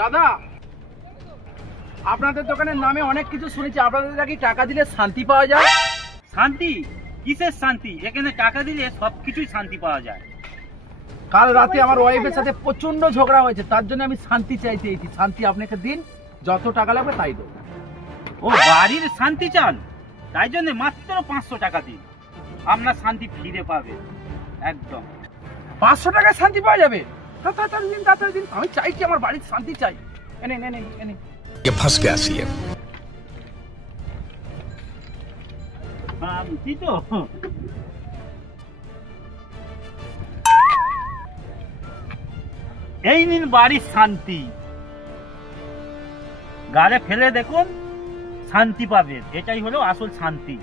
দাদা, আপনাদের দোকানের নামে অনেক কিছু শুনেছি, আপনাদের নাকি টাকা দিলে শান্তি পাওয়া যায়। শান্তি? কিসের শান্তি? এখানে টাকা দিলে সবকিছুই শান্তি পাওয়া যায়। কাল রাতে আমার ওয়াইফের সাথে প্রচন্ড ঝগড়া হয়েছে, তার জন্য আমি শান্তি চাইতে এসেছি। শান্তি আপনাকে দিন, যত টাকা লাগবে তাই দেবো। ও বাড়ির শান্তি চান? তাই জন্য মাত্র 500 টাকা দিন, আপনার শান্তি ফিরে পাবে একদম। 500 টাকায় শান্তি পাওয়া যাবে? তাড়াতাড়ি দিন, তাড়াতাড়ি দিন, আমি চাইছি, আমার বাড়ির শান্তি চাই। এনে এনে এনে फंस गया सीएम। তো এই নিন বাড়ির শান্তি, গালে ফেলে দেখুন, শান্তি পাবেন। এটাই হলো আসল শান্তি।